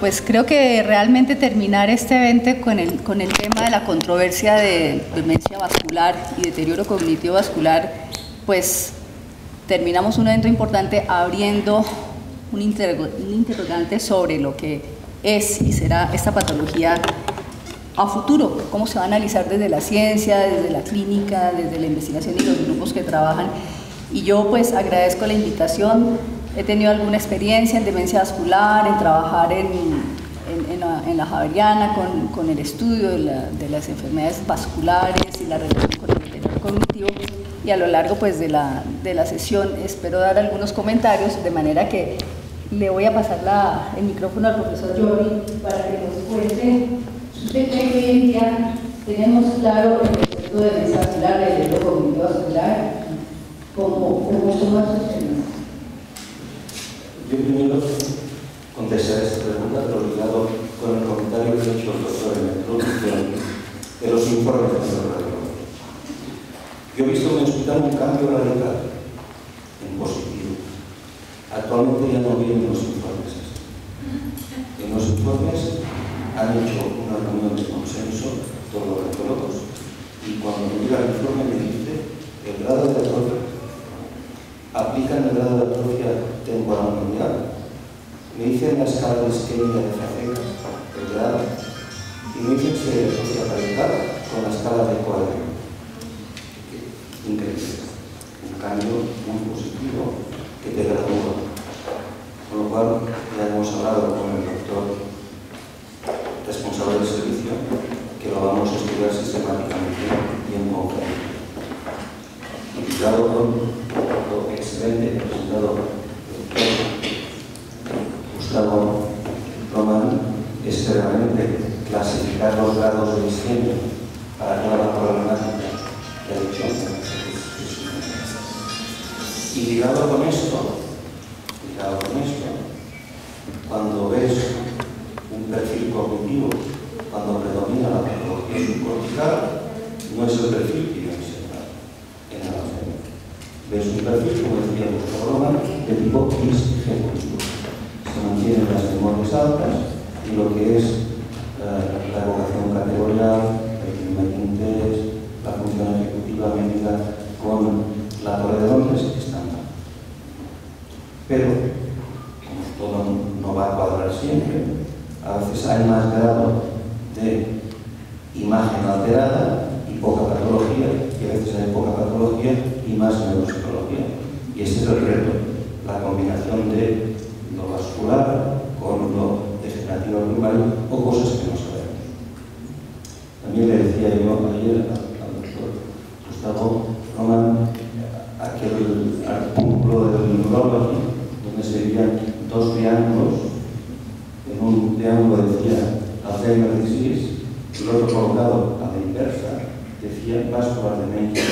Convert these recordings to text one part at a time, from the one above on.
Pues creo que realmente terminar este evento con el tema de la controversia de demencia vascular y deterioro cognitivo vascular, pues terminamos un evento importante abriendo un interrogante sobre lo que es y será esta patología a futuro, cómo se va a analizar desde la ciencia, desde la clínica, desde la investigación y los grupos que trabajan. Y yo pues agradezco la invitación. He tenido alguna experiencia en demencia vascular, en trabajar en la Javeriana con el estudio de las enfermedades vasculares y la relación con el deterioro cognitivo, y a lo largo pues de la sesión espero dar algunos comentarios, de manera que le voy a pasar el micrófono al profesor Jordi para que nos cuente. ¿Usted cree que hoy en día tenemos claro el concepto de demencia vascular, de deterioro cognitivo vascular, como son las experiencias? Yo primero contestaré esta pregunta, pero ligado con el comentario que ha hecho el doctor en la introducción de los informes de los radiólogos. Yo he visto en el hospital un cambio radical en positivo. Actualmente ya no vienen los informes. En los informes han hecho una reunión de consenso todos los radiólogos, y cuando me llega el informe me dice el grado de atrofia. Aplican el grado de atrofia temporal mundial. Me dicen la escala de isquemia de Fonseca, el grado, y me dicen si hay atrofia parental con la escala de cuadro. Increíble. Un cambio muy positivo que te gradúa. Con lo cual, ya hemos hablado con el doctor responsable del servicio que lo vamos a estudiar sistemáticamente y en conjunto. Invitado con excelente presentado Gustavo Román, es realmente clasificar los grados de isquemia para toda la problemática que ha dicho. Y ligado con esto, cuando ves un perfil cognitivo, cuando predomina la patología subcortical, no es el perfil que yo observar en la Alzheimer. Ves un perfil, como decía Gustavo Román, de tipo disejecutivo. Se mantienen las memorias altas y lo que es la evocación categorial, el clima de interés, la función ejecutiva médica con la torre de Londres están mal. Pero, como todo no va a cuadrar siempre, a veces hay más grado de imagen alterada y poca patología, y a veces hay poca patología y más neuropsicología. Y ese es el reto, la combinación de lo vascular con lo degenerativo primario o cosas que no sabemos. También le decía yo ayer al doctor Gustavo Román aquel artículo del Neurology donde se veían dos triángulos. En un triángulo decía Alzheimer disease, el otro colocado a la inversa decía vascular dementia.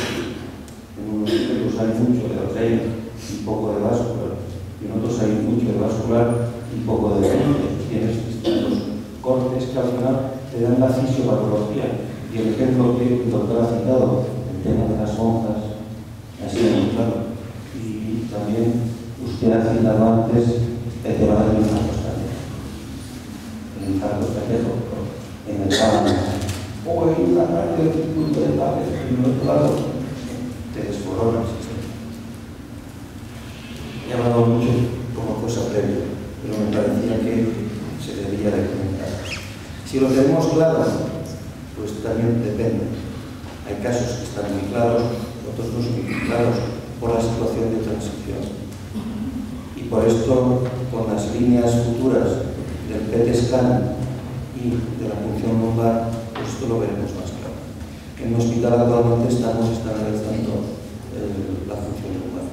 En unos estudios hay mucho de Alzheimer y poco de vascular, y en otros hay mucho de vascular y poco de demencia. Tienes distintos cortes que al final te dan la fisiopatología. Y el ejemplo que el doctor ha citado, el tema de las monjas, ha sido muy claro. Y también usted ha citado antes el tema del infarto cardíaco. El infarto cardíaco en el páramo. O hay una parte del circuito de Pavez, y en el otro lado te desmoronas. He hablado mucho como cosa previa, pero me parecía que se debería de comentar. Si lo tenemos claro, pues también depende. Hay casos que están muy claros, otros no son muy claros por la situación de transición. Y por esto, con las líneas futuras del PET scan y de la función lumbar, pues esto lo veremos más claro. En el hospital actualmente están realizando la función lumbar.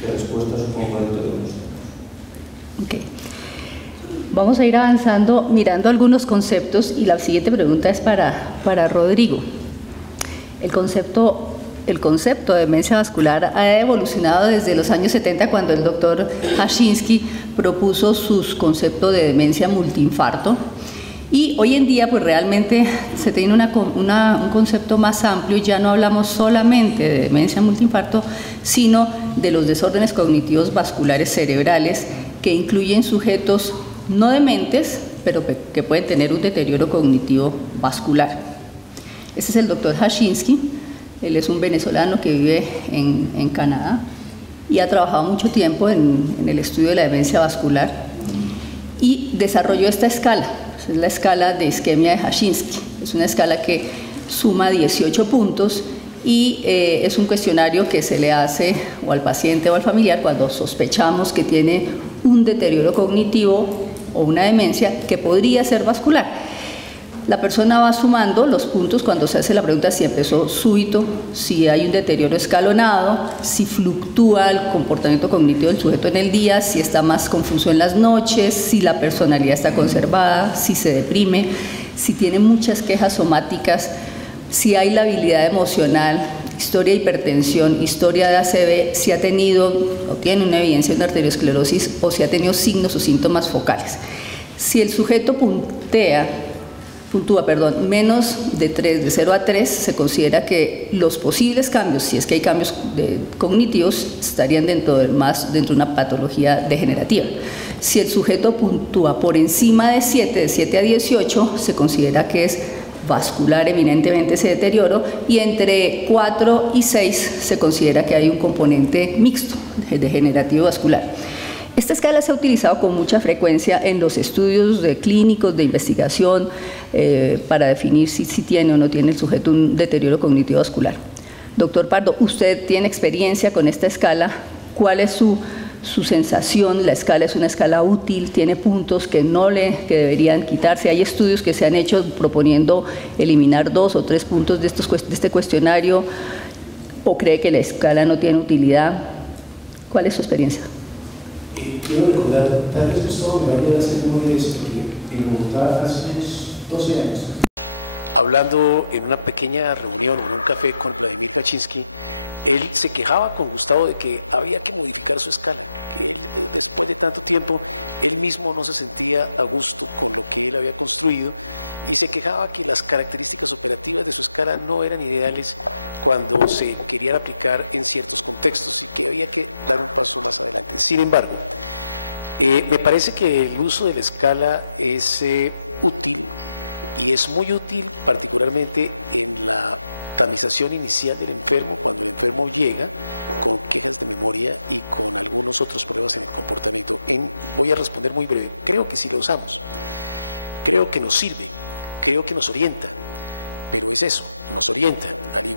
¿Qué respuesta supongo que tenemos? Okay. Vamos a ir avanzando mirando algunos conceptos y la siguiente pregunta es para Rodrigo. El concepto de demencia vascular ha evolucionado desde los años 70 cuando el doctor Hashinsky propuso sus conceptos de demencia multiinfarto. Y hoy en día pues realmente se tiene un concepto más amplio, ya no hablamos solamente de demencia multiinfarto, sino de los desórdenes cognitivos vasculares cerebrales que incluyen sujetos no dementes, pero que pueden tener un deterioro cognitivo vascular. Este es el doctor Hashinsky, él es un venezolano que vive en Canadá y ha trabajado mucho tiempo en el estudio de la demencia vascular y desarrolló esta escala. Es la escala de isquemia de Hashinsky. Es una escala que suma 18 puntos y es un cuestionario que se le hace o al paciente o al familiar cuando sospechamos que tiene un deterioro cognitivo o una demencia que podría ser vascular. La persona va sumando los puntos cuando se hace la pregunta si empezó súbito, si hay un deterioro escalonado, si fluctúa el comportamiento cognitivo del sujeto en el día, si está más confuso en las noches, si la personalidad está conservada, si se deprime, si tiene muchas quejas somáticas, si hay labilidad emocional, historia de hipertensión, historia de ACV, si ha tenido o tiene una evidencia de una arteriosclerosis o si ha tenido signos o síntomas focales. Si el sujeto puntúa menos de 3, de 0 a 3, se considera que los posibles cambios, si es que hay cambios cognitivos, estarían dentro de una patología degenerativa. Si el sujeto puntúa por encima de 7, de 7 a 18, se considera que es vascular eminentemente ese deterioro, y entre 4 y 6 se considera que hay un componente mixto, degenerativo vascular. Esta escala se ha utilizado con mucha frecuencia en los estudios clínicos de investigación para definir si tiene o no tiene el sujeto un deterioro cognitivo vascular. Doctor Pardo, usted tiene experiencia con esta escala. ¿Cuál es su sensación? ¿La escala es una escala útil? ¿Tiene puntos que deberían quitarse? ¿Hay estudios que se han hecho proponiendo eliminar 2 o 3 puntos de este cuestionario? ¿O cree que la escala no tiene utilidad? ¿Cuál es su experiencia? Quiero recordar, tal vez Gustavo me vaya a hacer memoria de esto, que en Bogotá hace unos 12 años. Hablando en una pequeña reunión o en un café con Vladimir Hashinsky, él se quejaba con Gustavo de que había que modificar su escala. Después de tanto tiempo, él mismo no se sentía a gusto con lo que él había construido y se quejaba que las características operativas de su escala no eran ideales cuando se querían aplicar en ciertos contextos y que había que dar un paso más adelante. Sin embargo, me parece que el uso de la escala es útil. Y es muy útil particularmente en la tamización inicial del enfermo, cuando el enfermo llega con memoria y algunos otros problemas en el comportamiento. Voy a responder muy breve. Creo que sí lo usamos. Creo que nos sirve. Creo que nos orienta. Es eso, nos orienta.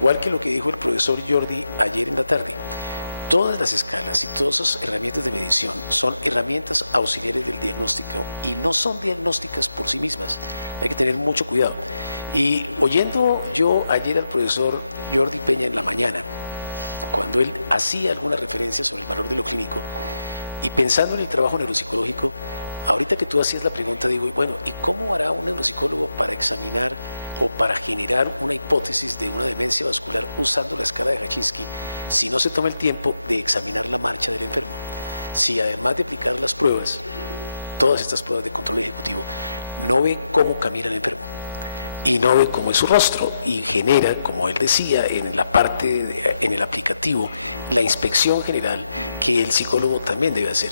Igual que lo que dijo el profesor Jordi ayer en la tarde. Todas las escalas, esas herramientas de prevención, son herramientas auxiliares y no son diagnósticos. Hay que tener mucho cuidado. Y oyendo yo ayer al profesor Jordi Peña en la mañana, cuando él hacía alguna reflexión y pensando en el trabajo neuropsicológico, ahorita que tú hacías la pregunta, digo, bueno, para generar una hipótesis de demencia vascular, si no se toma el tiempo de examinar si además de aplicar las pruebas, todas estas pruebas no ve cómo camina el enfermo y no ve cómo es su rostro y genera, como él decía, en la parte en el aplicativo, la inspección general y el psicólogo también debe hacer.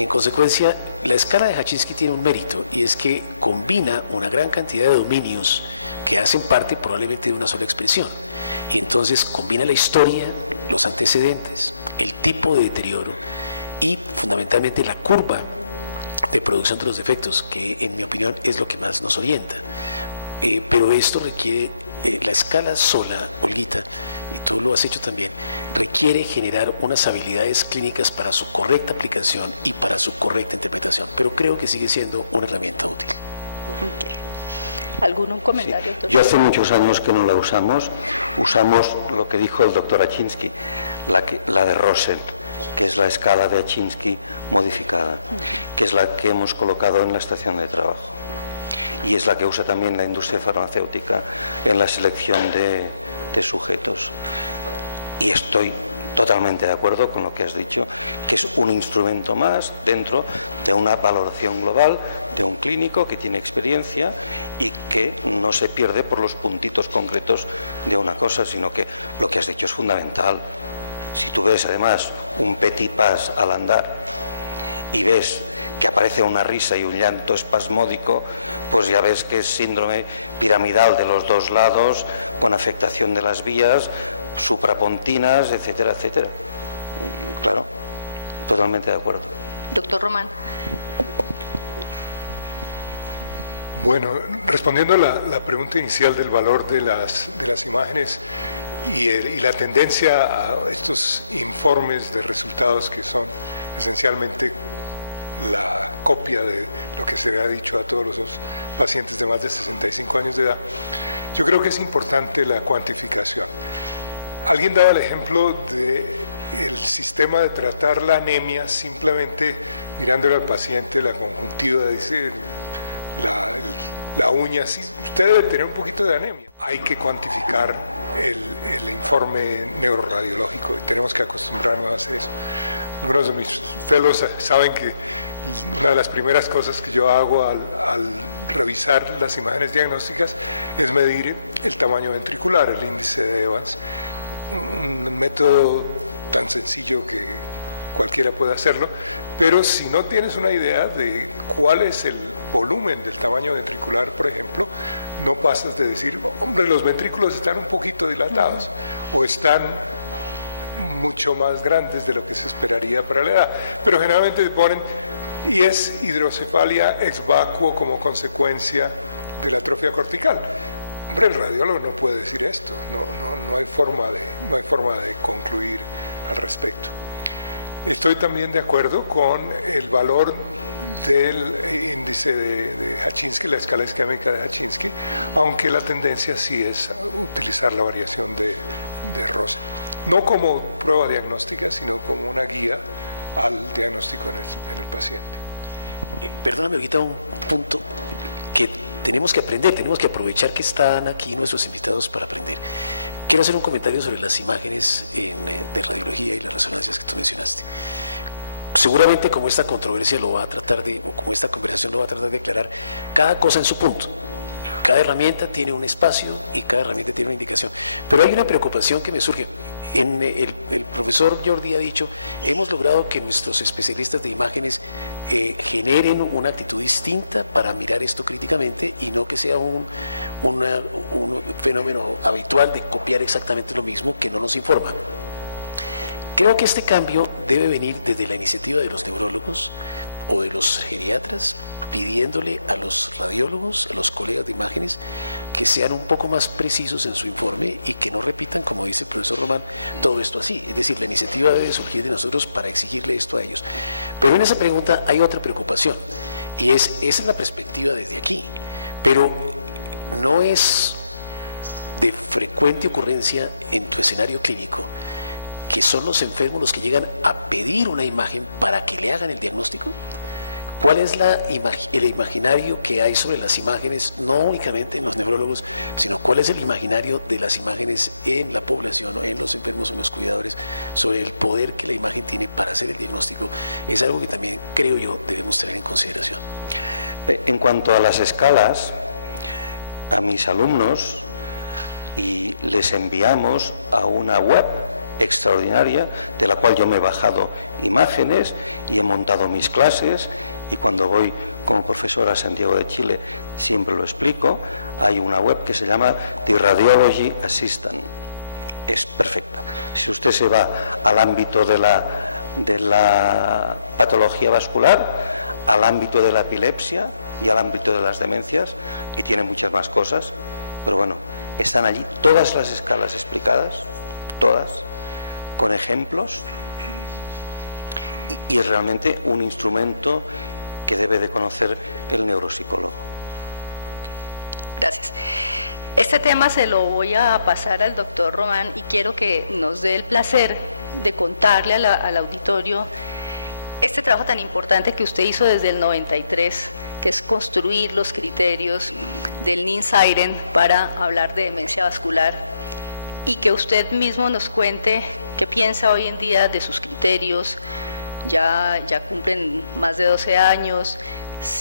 En consecuencia, la escala de Hashinsky tiene un mérito, es que combina una gran cantidad de dominios que hacen parte probablemente de una sola expresión. Entonces combina la historia, los antecedentes, el tipo de deterioro y fundamentalmente la curva de producción de los defectos, que en mi opinión es lo que más nos orienta. Pero esto requiere, la escala sola, tú lo has hecho también, requiere generar unas habilidades clínicas para su correcta aplicación, para su correcta interpretación, pero creo que sigue siendo una herramienta. ¿Algún comentario? Sí. Y hace muchos años que no la usamos. Usamos lo que dijo el doctor Achinsky, la de Rosen, que es la escala de Achinsky modificada, que es la que hemos colocado en la estación de trabajo. Y es la que usa también la industria farmacéutica en la selección de sujetos. Y estoy totalmente de acuerdo con lo que has dicho. Es un instrumento más dentro de una valoración global de un clínico que tiene experiencia y que no se pierde por los puntitos concretos de una cosa, sino que lo que has dicho es fundamental. Tú ves además un petit pas al andar y ves que aparece una risa y un llanto espasmódico, pues ya ves que es síndrome piramidal de los dos lados, con afectación de las vías, suprapontinas, etcétera, etcétera. Claro, totalmente de acuerdo. Román. Bueno, respondiendo a la pregunta inicial del valor de las imágenes y la tendencia a estos informes de resultados que son esencialmente una copia de lo que se le ha dicho a todos los pacientes de más de 75 años de edad, yo creo que es importante la cuantificación. Alguien daba el ejemplo del sistema de tratar la anemia simplemente mirándole al paciente la conjuntiva, dice la uña, sí, usted debe tener un poquito de anemia. Hay que cuantificar el informe neuroradiológico. Tenemos que acostumbrarnos a eso mismo. Ustedes saben que una de las primeras cosas que yo hago al revisar las imágenes diagnósticas es medir el tamaño ventricular, el índice de Evans. Un método que cualquiera puede hacerlo, pero si no tienes una idea de cuál es el volumen del tamaño ventricular, por ejemplo, no pasas de decir, pero los ventrículos están un poquito dilatados o están mucho más grandes de lo que daría para la edad, pero generalmente te ponen y es hidrocefalia ex vacuo como consecuencia de la atrofia cortical. El radiólogo no puede decir eso, no hay forma de. Estoy también de acuerdo con el valor de la escala isquémica de H, aunque la tendencia sí es a dar la variación no como prueba diagnóstica. Me quita un punto que tenemos que aprender, tenemos que aprovechar que están aquí nuestros invitados para... Quiero hacer un comentario sobre las imágenes. Seguramente como esta controversia esta conversación lo va a tratar de aclarar cada cosa en su punto. Cada herramienta tiene un espacio, cada herramienta tiene una indicación. Pero hay una preocupación que me surge. El profesor Jordi ha dicho, hemos logrado que nuestros especialistas de imágenes generen una actitud distinta para mirar esto críticamente, no que sea un fenómeno habitual de copiar exactamente lo mismo que no nos informan. Creo que este cambio debe venir desde la iniciativa de los pidiéndole a los radiólogos, a los colegas que sean un poco más precisos en su informe, que no repitan, como dice el profesor Román, todo esto así. Es decir, la iniciativa debe surgir de nosotros para exigir esto a ellos. Pero en esa pregunta hay otra preocupación, y esa es la perspectiva de pero no es de frecuente ocurrencia en un escenario clínico. Son los enfermos los que llegan a pedir una imagen para que le hagan el diagnóstico. ¿Cuál es el imaginario que hay sobre las imágenes, no únicamente en los neurólogos? ¿Cuál es el imaginario de las imágenes en la población? Sobre el poder que es algo que también creo yo. En cuanto a las escalas, a mis alumnos les enviamos a una web extraordinaria de la cual yo me he bajado imágenes, he montado mis clases. Cuando voy como profesor a Santiago de Chile siempre lo explico. Hay una web que se llama Radiology Assistant. Perfecto. Usted se va al ámbito de la patología vascular, al ámbito de la epilepsia y al ámbito de las demencias, que tiene muchas más cosas. Pero bueno, están allí todas las escalas explicadas, todas, con ejemplos. Y es realmente un instrumento que debe de conocer un neurocirujano. Este tema se lo voy a pasar al doctor Román. Quiero que nos dé el placer de contarle al auditorio este trabajo tan importante que usted hizo desde el 93, construir los criterios del NINSIREN para hablar de demencia vascular. Que usted mismo nos cuente qué piensa hoy en día de sus criterios. Ya cumplen más de 12 años,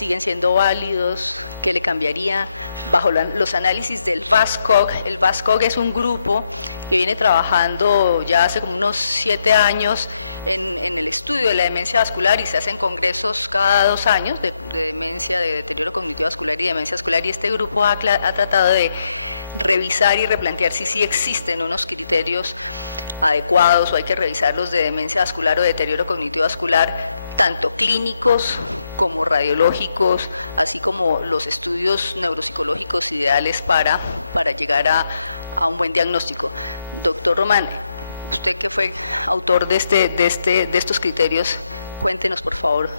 siguen siendo válidos, ¿qué le cambiaría? Bajo los análisis del VASCOG, el VASCOG es un grupo que viene trabajando ya hace como unos 7 años en el estudio de la demencia vascular y se hacen congresos cada 2 años de deterioro cognitivo vascular y demencia vascular, y este grupo ha tratado de revisar y replantear si existen unos criterios adecuados o hay que revisarlos de demencia vascular o deterioro cognitivo vascular, tanto clínicos como radiológicos, así como los estudios neuropsicológicos ideales para llegar a un buen diagnóstico. Doctor Román, usted fue autor de estos criterios, cuéntenos por favor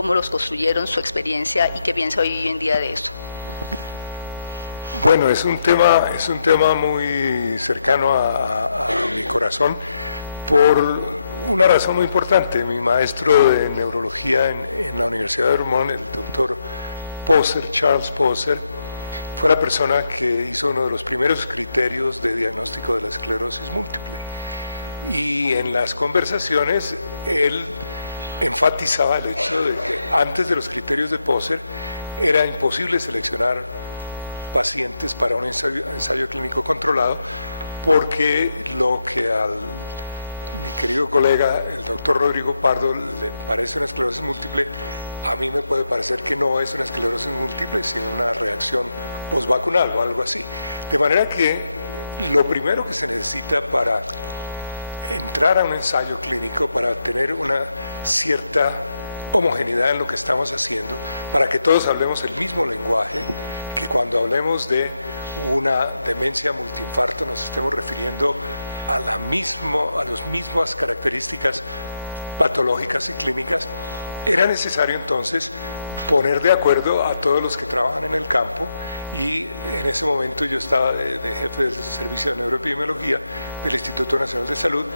cómo los construyeron, su experiencia y qué piensa hoy en día de eso. Bueno, es un tema muy cercano a mi corazón por una razón muy importante. Mi maestro de neurología en la Universidad de Vermont, el doctor Poser, Charles Poser, fue la persona que hizo uno de los primeros criterios de diagnóstico. Y en las conversaciones él enfatizaba el hecho de que antes de los criterios de Poser era imposible seleccionar pacientes para un estudio controlado, porque lo que al colega el doctor Rodrigo Pardo puede parecer que no es una vacunal o algo así. De manera que lo primero que se necesita para entrar a un ensayo, para tener una cierta homogeneidad en lo que estamos haciendo, para que todos hablemos el mismo lenguaje, que cuando hablemos de una demencia multifásica, mismas características patológicas, era necesario entonces poner de acuerdo a todos los que estaban en el campo. Y en ese momento yo estaba de salud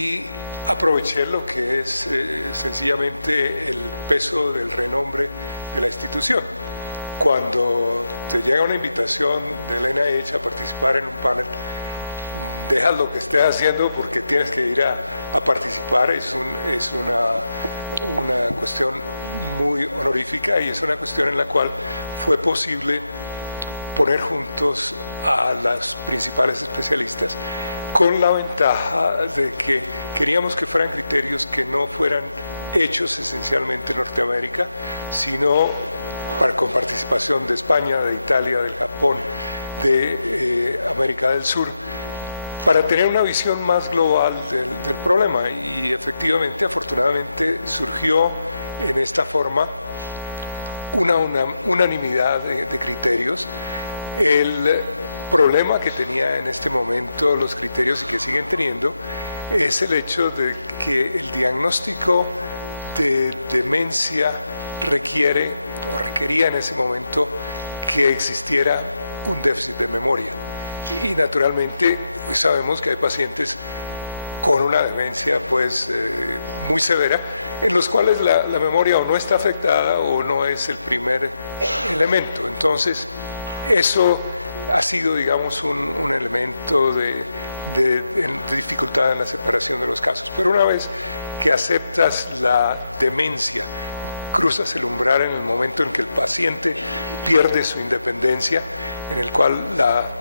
y aproveché lo que es efectivamente el peso del conjunto de la institución. Cuando llega una invitación hecha para participar en un panel, dejas lo que estés haciendo porque tienes que ir a participar. Es una muy honorífica y es una cuestión en la cual fue posible poner juntos a las principales especialistas, con la ventaja de que teníamos que fueran criterios que no fueran hechos especialmente en América, sino con participación de España, de Italia, de Japón, de América del Sur, para tener una visión más global del problema. Y efectivamente, afortunadamente, dio de esta forma una unanimidad de criterios. El problema que tenía en este momento los criterios que siguen teniendo es el hecho de que el diagnóstico de demencia requería en ese momento que existiera un test de memoria. Naturalmente sabemos que hay pacientes con una demencia muy severa, en los cuales la memoria o no está afectada o no es el primer elemento. Entonces, eso ha sido, digamos, un elemento de la aceptación del caso. Pero una vez que aceptas la demencia, cruzas el umbral en el momento en que el paciente pierde su independencia, en el cual la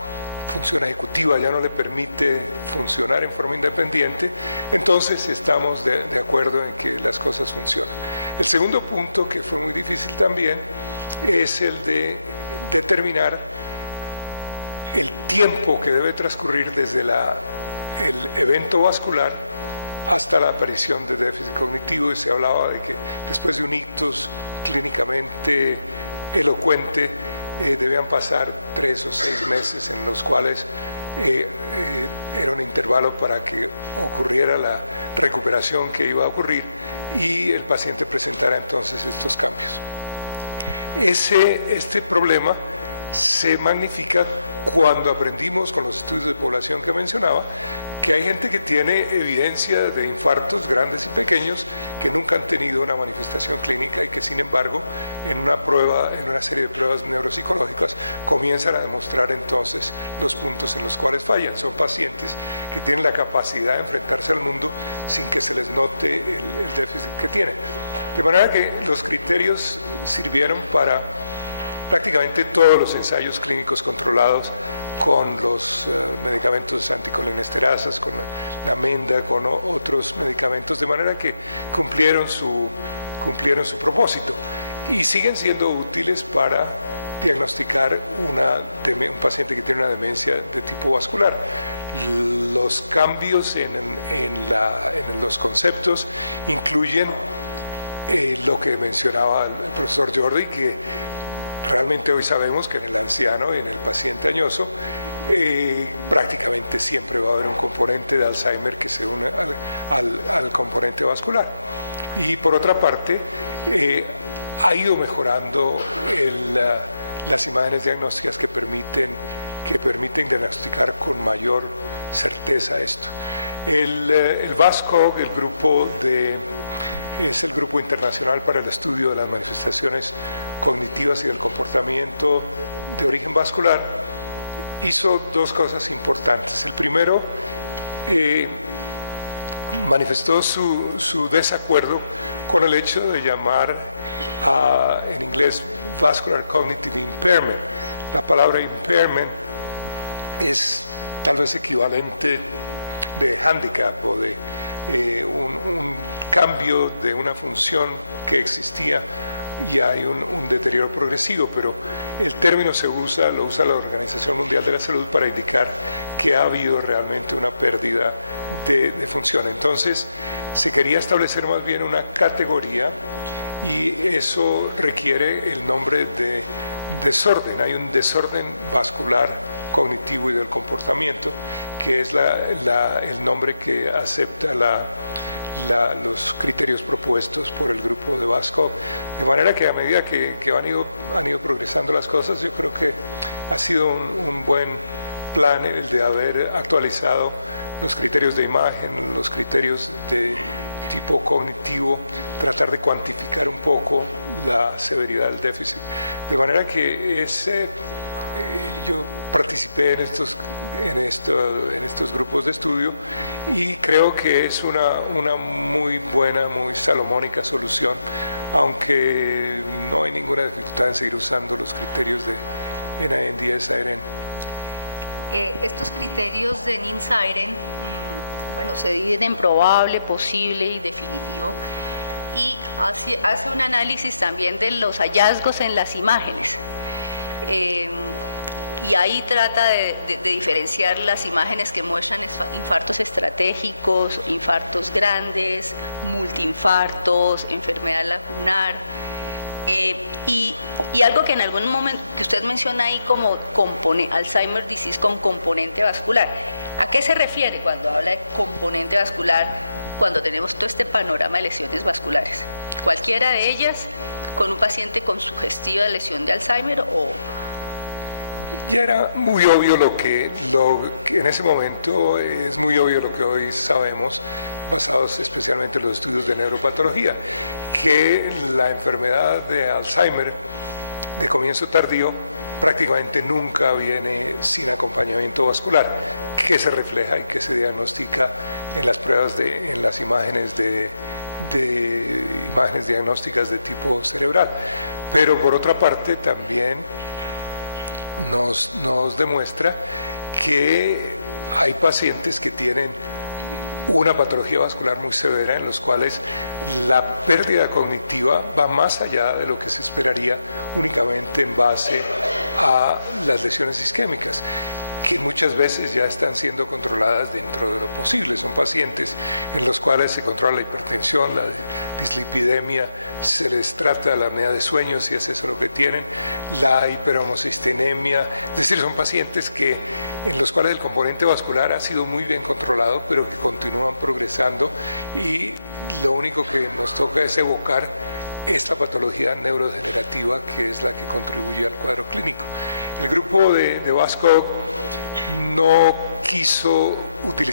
ejecutiva ya no le permite funcionar en forma independiente, entonces estamos de acuerdo en que el segundo punto que también es el de determinar el tiempo que debe transcurrir desde el evento vascular hasta la aparición de déficit. Se hablaba de que estos unitos clínicamente elocuente debían pasar 3 meses, ¿vales? Un intervalo para que ocurriera la recuperación que iba a ocurrir y el paciente presentara entonces. Este problema se magnifica cuando aprendimos con los estudios de población que mencionaba, que hay gente que tiene evidencia de infartos grandes y pequeños que nunca han tenido una manifestación clínica. Sin embargo, en una prueba, en una serie de pruebas neurológicas, comienzan a demostrar entonces que les fallan. Son pacientes que tienen la capacidad de enfrentarse al mundo sin que se les note que tienen. De manera que los criterios sirvieron para prácticamente todos los ensayos clínicos controlados con los medicamentos de casas, con agenda, con otros medicamentos, de manera que cumplieron su propósito. Siguen siendo útiles para diagnosticar un paciente que tiene una demencia de tipo vascular. Los cambios en los conceptos incluyen lo que mencionaba el doctor Jordi, que realmente hoy sabemos que en el anciano y en el montañoso prácticamente siempre va a haber un componente de Alzheimer que al componente vascular. Y por otra parte, ha ido mejorando las imágenes diagnósticas que permiten diagnosticar con mayor certeza esto. El VASCOG, el grupo internacional para el estudio de las manifestaciones cognitivas y del comportamiento de origen vascular, hizo dos cosas importantes. Primero, manifestó su desacuerdo con el hecho de llamar a el test Vascular Cognitive Impairment. La palabra impairment es tal vez equivalente de handicap o de cambio de una función que existía y hay un deterioro progresivo, pero el término lo usa la Organización Mundial de la Salud para indicar que ha habido realmente una pérdida de función. Entonces, se quería establecer más bien una categoría y eso requiere el nombre de desorden. Hay un desorden vascular cognitivo del comportamiento, que es el nombre que acepta los criterios propuestos por el grupo VASCOG. De manera que a medida que han ido progresando las cosas, ha sido un buen plan el de haber actualizado los criterios de imagen, los criterios de tipo cognitivo, tratar de cuantificar un poco la severidad del déficit. De manera que en estos tipos de estudio y creo que es una muy buena, muy salomónica solución, aunque no hay ninguna dificultad en seguir usando esta es improbable, posible y hace un análisis también de los hallazgos en las imágenes. Ahí trata de diferenciar las imágenes que muestran infartos estratégicos, infartos grandes, infartos, enfermedad lacunar, y algo que en algún momento usted menciona ahí como Alzheimer con componente vascular. ¿A qué se refiere cuando habla de componente vascular, cuando tenemos este panorama de lesiones vasculares? ¿Cualquiera de ellas, un paciente con una lesión de Alzheimer o...? Era muy obvio en ese momento es muy obvio lo que hoy sabemos, especialmente los estudios de neuropatología, que la enfermedad de Alzheimer, de comienzo tardío, prácticamente nunca viene sin acompañamiento vascular, que se refleja y que se diagnostica en las pruebas en las imágenes imágenes diagnósticas de tipo cerebral. Pero por otra parte también nos demuestra que hay pacientes que tienen una patología vascular muy severa en los cuales la pérdida cognitiva va más allá de lo que significaría en base a las lesiones isquémicas. Muchas veces ya están siendo controladas de pacientes en los cuales se controla la hipertensión, la epidemia, se les trata la apnea de sueño si es lo que tienen, la hiperhomocistinemia. Es decir, son pacientes los cuales el componente vascular ha sido muy bien controlado, pero que continúan progresando y lo único que toca es evocar esta patología neurodegenerativa. El grupo equipo de Bascog no quiso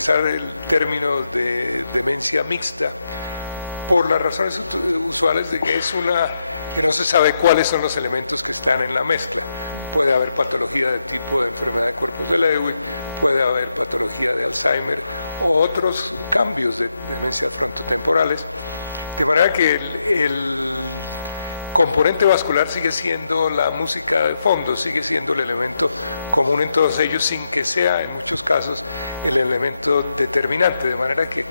usar el término de demencia mixta por las razones usuales de que es que no se sabe cuáles son los elementos que están en la mezcla. Puede haber patología de Lewy, puede haber patología de Alzheimer, otros cambios temporales, de manera que el componente vascular sigue siendo la música de fondo, sigue siendo el elemento común en todos ellos, sin que sea en muchos casos el elemento determinante, de manera que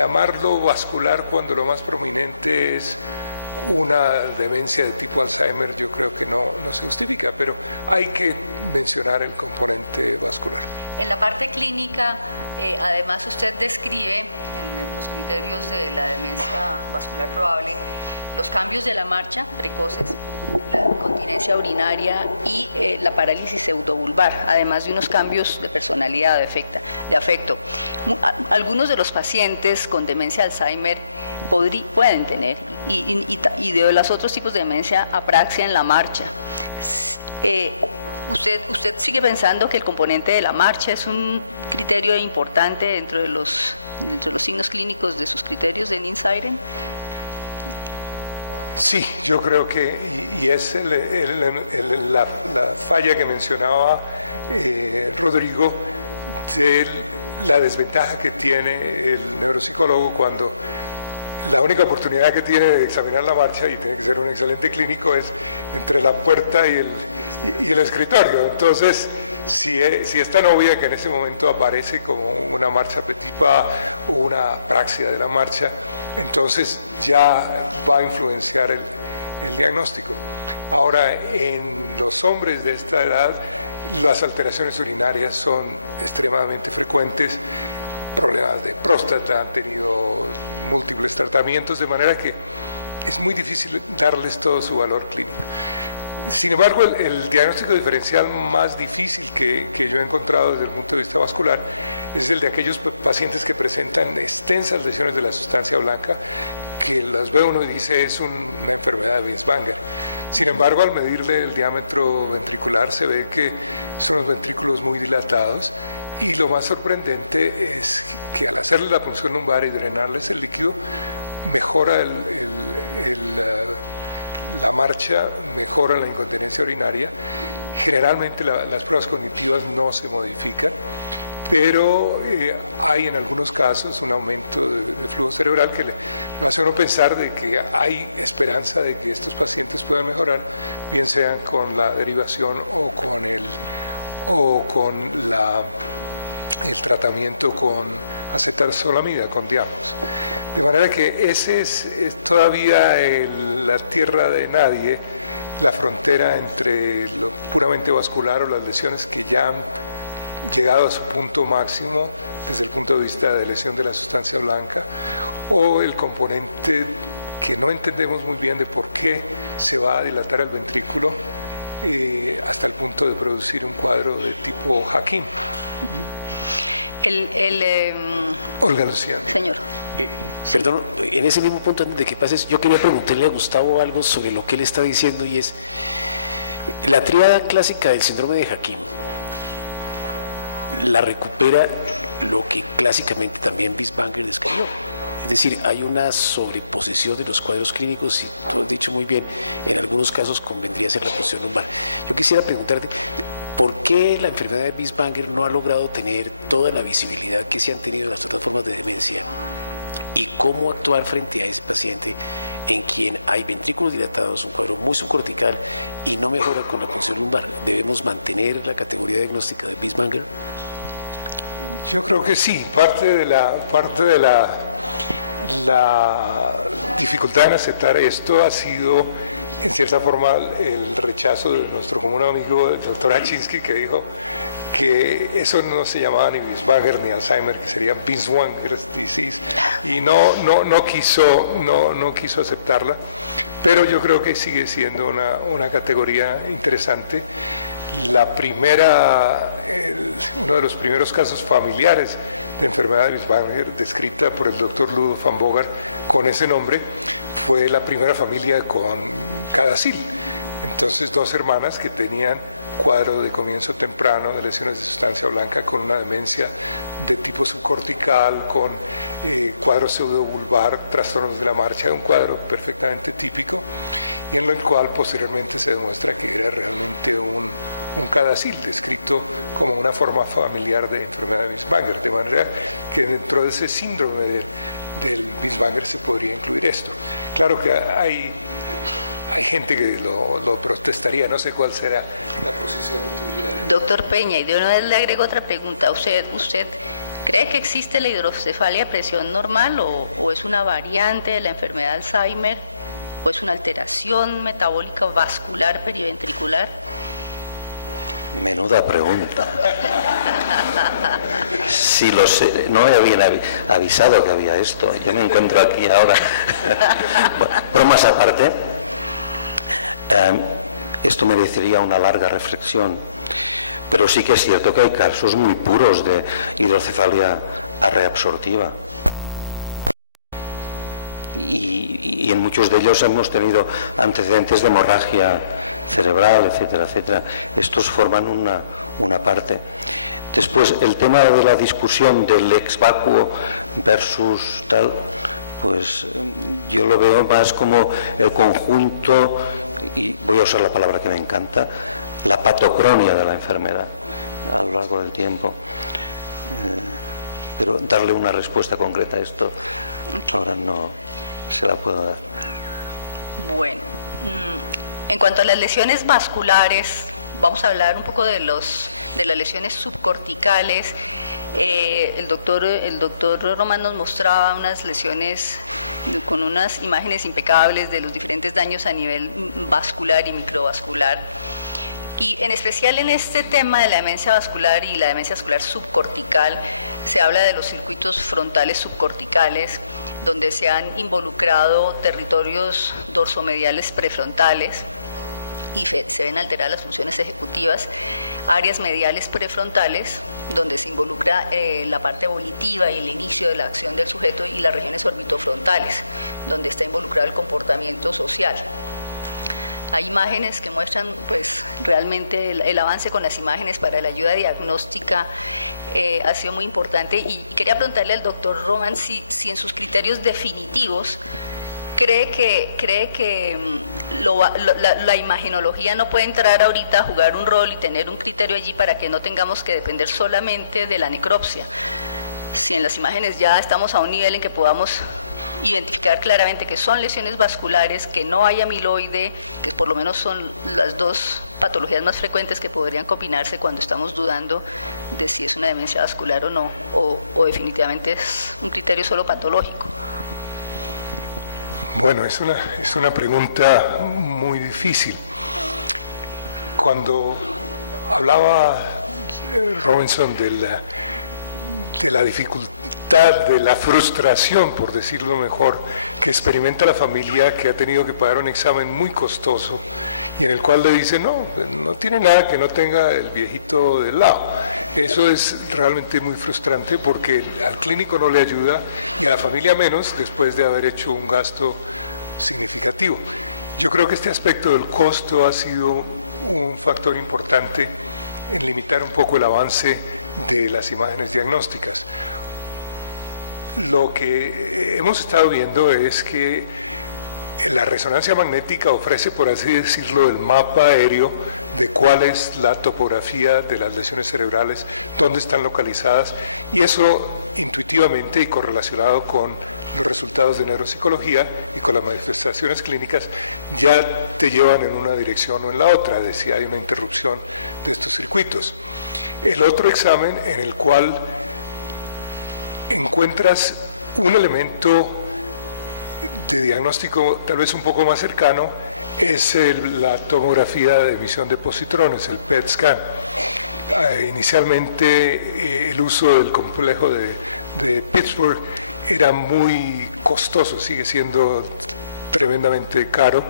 llamarlo vascular cuando lo más prominente es una demencia de tipo Alzheimer, pero hay que mencionar el componente. En la parte clínica, además, de la marcha, la incontinencia urinaria y la parálisis pseudovulvar, además de unos cambios de personalidad de afecto. Algunos de los pacientes con demencia Alzheimer pueden tener, y de los otros tipos de demencia, apraxia en la marcha. Usted sigue pensando que el componente de la marcha es un criterio importante dentro de los destinos clínicos de los criterios de Nils-Eyren. Sí, yo creo que es la falla que mencionaba Rodrigo, la desventaja que tiene el neuropsicólogo cuando la única oportunidad que tiene de examinar la marcha y tiene que ser un excelente clínico es entre la puerta y el escritorio. Entonces, si es tan obvia que en ese momento aparece como una marcha perturbada, una apraxia de la marcha, entonces ya va a influenciar el diagnóstico. Ahora, en los hombres de esta edad, las alteraciones urinarias son extremadamente frecuentes, problemas de próstata, han tenido múltiples tratamientos, de manera que es muy difícil darles todo su valor clínico. Sin embargo, el diagnóstico diferencial más difícil que yo he encontrado desde el punto de vista vascular es el de aquellos pacientes que presentan extensas lesiones de la sustancia blanca, que las ve uno y dice es una enfermedad de Binswanger. Sin embargo, al medirle el diámetro ventricular se ve que son unos ventrículos muy dilatados. Lo más sorprendente es que hacerle la punción lumbar y drenarles el líquido mejora la marcha, mejora la incontinencia urinaria. Generalmente las pruebas cognitivas no se modifican, pero hay en algunos casos un aumento del ritmo cerebral que le hace uno pensar de que hay esperanza de que esto pueda mejorar, bien sean con la derivación o con el tratamiento con acetazolamida, con diamo. De manera que ese es todavía la tierra de nadie, la frontera entre lo puramente vascular o las lesiones que ya han llegado a su punto máximo desde el punto de vista de lesión de la sustancia blanca, o el componente que no entendemos muy bien de por qué se va a dilatar el ventrículo al punto de producir un cuadro de tipo Hakim. Olga Lucía. Perdón, en ese mismo punto, antes de que pases, yo quería preguntarle a Gustavo algo sobre lo que él está diciendo, y es la tríada clásica del síndrome de Hakim. La recupera lo que clásicamente también Binswanger describió. Es decir, hay una sobreposición de los cuadros clínicos y, he dicho muy bien, en algunos casos convendría hacer la punción lumbar. Quisiera preguntarte, ¿por qué la enfermedad de Binswanger no ha logrado tener toda la visibilidad que se han tenido en las sistemas de difusión? ¿Cómo actuar frente a ese paciente en quien hay ventrículos dilatados, un cuadro muy subcortical y no mejora con la punción lumbar? ¿Podemos mantener la categoría diagnóstica de Binswanger? Creo que sí, parte de la dificultad en aceptar esto ha sido, de cierta forma, el rechazo de nuestro común amigo, el doctor Hachinsky, que dijo que eso no se llamaba ni Binswanger ni Alzheimer, que serían Binswanger, y no quiso aceptarla, pero yo creo que sigue siendo una categoría interesante. Uno de los primeros casos familiares de enfermedad de Binswanger descrita por el doctor Ludo van Bogaert con ese nombre fue la primera familia con Adacil. Entonces, dos hermanas que tenían cuadro de comienzo temprano de lesiones de sustancia blanca con una demencia subcortical, con cuadro pseudobulbar, trastornos de la marcha, un cuadro perfectamente típico, en el cual posteriormente se demuestra que es realmente un cadacil descrito como una forma familiar de enfermedad de Wenger, de manera que dentro de ese síndrome de Wenger se podría incluir esto. Claro que hay gente que lo protestaría, no sé cuál será. Doctor Peña, y de una vez le agrego otra pregunta. ¿Usted cree que existe la hidrocefalia a presión normal o es una variante de la enfermedad de Alzheimer? ¿O es una alteración metabólica vascular periventricular? Menuda pregunta. Sí, lo sé, no me habían avisado que había esto. Yo me encuentro aquí ahora. Bueno, bromas aparte, esto merecería una larga reflexión. Pero sí que es cierto que hay casos muy puros de hidrocefalia reabsortiva. Y en muchos de ellos hemos tenido antecedentes de hemorragia cerebral, etcétera, etcétera. Estos forman una parte. Después, el tema de la discusión del ex vacuo versus tal, pues yo lo veo más como el conjunto, voy a usar la palabra que me encanta, la patocronia de la enfermedad a lo largo del tiempo. Darle una respuesta concreta a esto ahora no la puedo dar. En cuanto a las lesiones vasculares, vamos a hablar un poco de las lesiones subcorticales. El doctor Román nos mostraba unas lesiones con unas imágenes impecables de los diferentes daños a nivel vascular y microvascular. En especial en este tema de la demencia vascular y la demencia vascular subcortical, se habla de los circuitos frontales subcorticales, donde se han involucrado territorios dorsomediales prefrontales, se ven alteradas las funciones ejecutivas, áreas mediales prefrontales, donde se involucra la parte volitiva y el inicio de la acción del sujeto y las regiones orbitofrontales, donde se involucra el comportamiento social. Hay imágenes que muestran realmente el avance con las imágenes para la ayuda diagnóstica ha sido muy importante, y quería preguntarle al doctor Román si en sus criterios definitivos cree que la imagenología no puede entrar ahorita a jugar un rol y tener un criterio allí para que no tengamos que depender solamente de la necropsia. En las imágenes ya estamos a un nivel en que podamos identificar claramente que son lesiones vasculares, que no hay amiloide, por lo menos son las dos patologías más frecuentes que podrían combinarse cuando estamos dudando de si es una demencia vascular o no, o definitivamente es criterio solo patológico. Bueno, es una pregunta muy difícil. Cuando hablaba Robinson de la dificultad, de la frustración, por decirlo mejor, que experimenta la familia que ha tenido que pagar un examen muy costoso, en el cual le dice, no tiene nada que no tenga el viejito del lado. Eso es realmente muy frustrante porque al clínico no le ayuda y a la familia menos después de haber hecho un gasto significativo. Yo creo que este aspecto del costo ha sido un factor importante en limitar un poco el avance de las imágenes diagnósticas. Lo que hemos estado viendo es que la resonancia magnética ofrece, por así decirlo, el mapa aéreo de cuál es la topografía de las lesiones cerebrales, dónde están localizadas, y eso intuitivamente y correlacionado con resultados de neuropsicología, con las manifestaciones clínicas, ya te llevan en una dirección o en la otra, de si hay una interrupción de circuitos. El otro examen en el cual encuentras un elemento de diagnóstico tal vez un poco más cercano es la tomografía de emisión de positrones, el PET scan. Inicialmente el uso del complejo de Pittsburgh era muy costoso, sigue siendo tremendamente caro,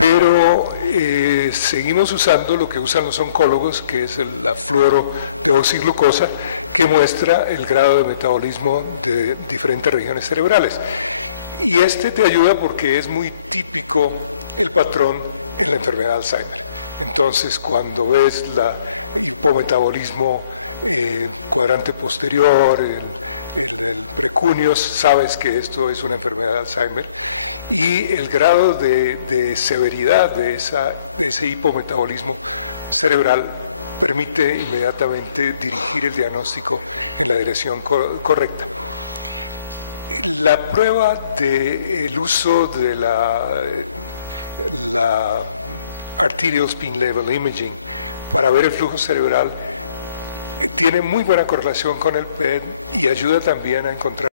pero seguimos usando lo que usan los oncólogos, que es la fluorodeoxiglucosa, que muestra el grado de metabolismo de diferentes regiones cerebrales. Y este te ayuda porque es muy típico el patrón en la enfermedad de Alzheimer. Entonces, cuando ves el hipometabolismo cuadrante posterior, el pecunios, sabes que esto es una enfermedad de Alzheimer. Y el grado de severidad de ese hipometabolismo cerebral permite inmediatamente dirigir el diagnóstico en la dirección correcta. La prueba del uso de la arterial spin level imaging para ver el flujo cerebral tiene muy buena correlación con el PET y ayuda también a encontrar